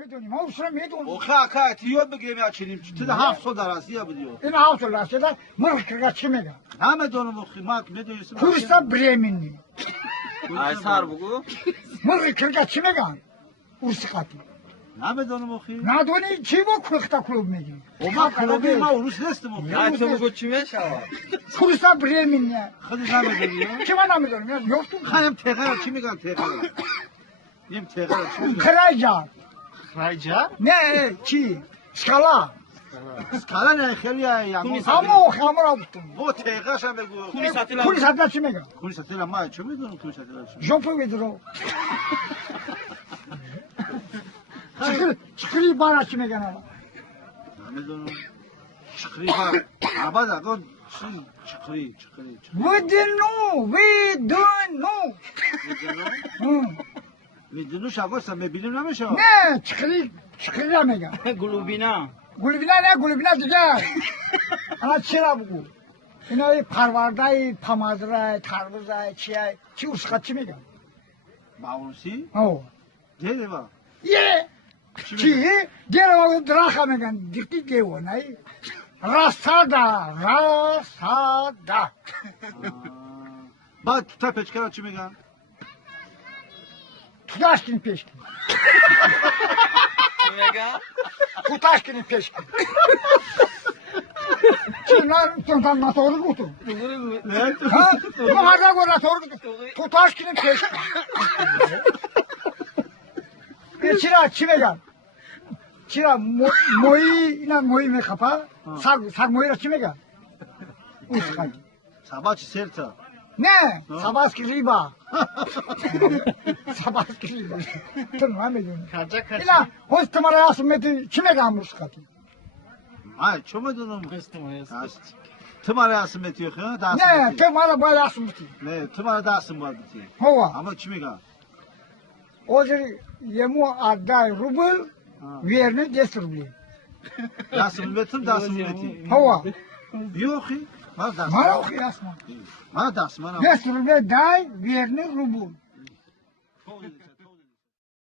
میدونیم ما اصلا میدونیم اوخه اکا اتیوب بگیریم یا چنیم تو ده 700 درازی یا بدیو این هاوس لاسته مرکز چی میگن نمیدونم اوخی ما میدونیم کورسا برمینی Aysar bugu. مرکز چی میگن ورسقاتی نمیدونم اوخی ندونی چی با کلختا کلوب میگی ما کلوبی ما اروس نیستم اوخی Aytu bugu kime şava? کورسا برمینی خودی نمیدونیم چی من نمیدونم یوفتم خواهیم تغییر چی میگن تغییر نیم تغییر چی میگن کرایجار خرایجا نه چی skala skala ne خیلی یامون hamur avuttum bu tغیرش هم بگو kuli satla çi میگن کلی ساتیلا ما چه میدونم کلی ساتیلا چی jopu vidro çıkırı bana çi میگن ama نمیدونم چقری بار آباد اگه چقری vidinu میدونوش اگه سم ببینیم نمیشه ne çıkırı میگن Glubina. gulbina ne gulbina diğer ana çira bu اینا پروردای پامادرای تربوزای چیای چی ورسقات چی میگن باورسی او دیده با یه چی دیره و دراخه میگن دیکی گیو نه راسادا بعد تا پچکارا چی میگن tutaşkinin peşkin Kimega? tutaşkinin peşkin Çinler tıntan nasıl olur mu? Ha? Bu harda göre nasıl tutaşkinin peşkin bir çıra çime gel çıra moyi mi kapa sak moyi çime gel uskay sabah çi serta ne sabahki riba sabahki riba tamam mı diyorsun ila hoş tamara asmeti çime gelmiş katı ay ço میدونم تماره اسم متیو خه دست ne tamara böyle asmeti ne تماره دستم var biti hava ama çi میگن o zaman yemu adday rubl verini 10 rubl دستم metim دستم meti hava yok ki ma dast mara okuyasma ma dast ma 10 rubl day verini rubl